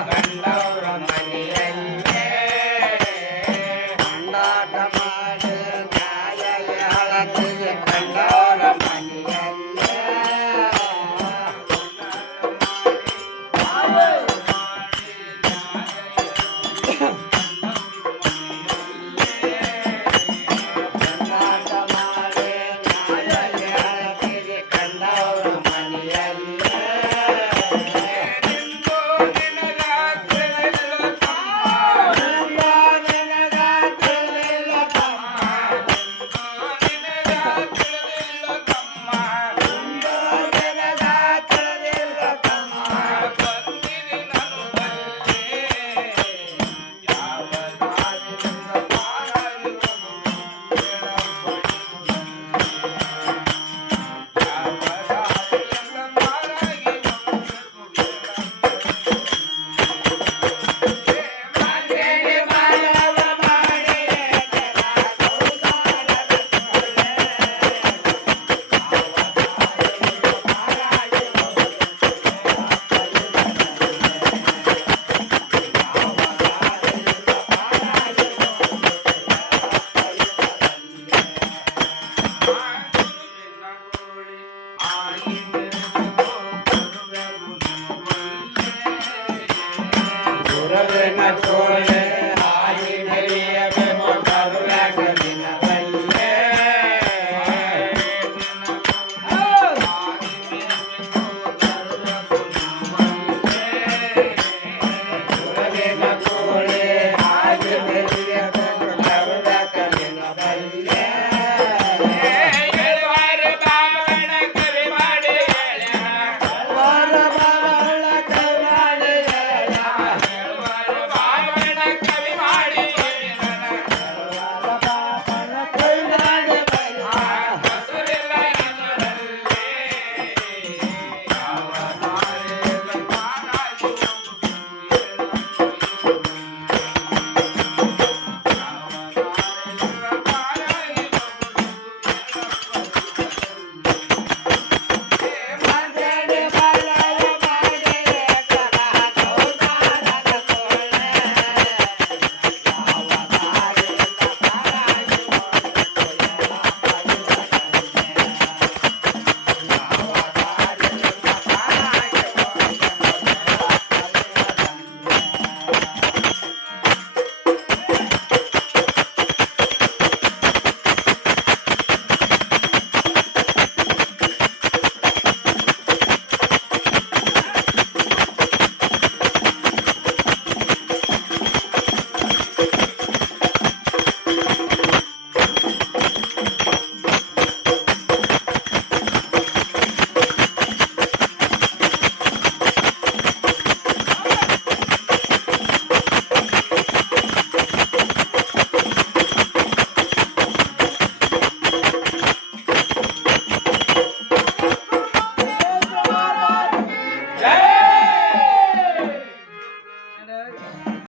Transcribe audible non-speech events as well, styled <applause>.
<laughs> Thank you. I'm not Thank you.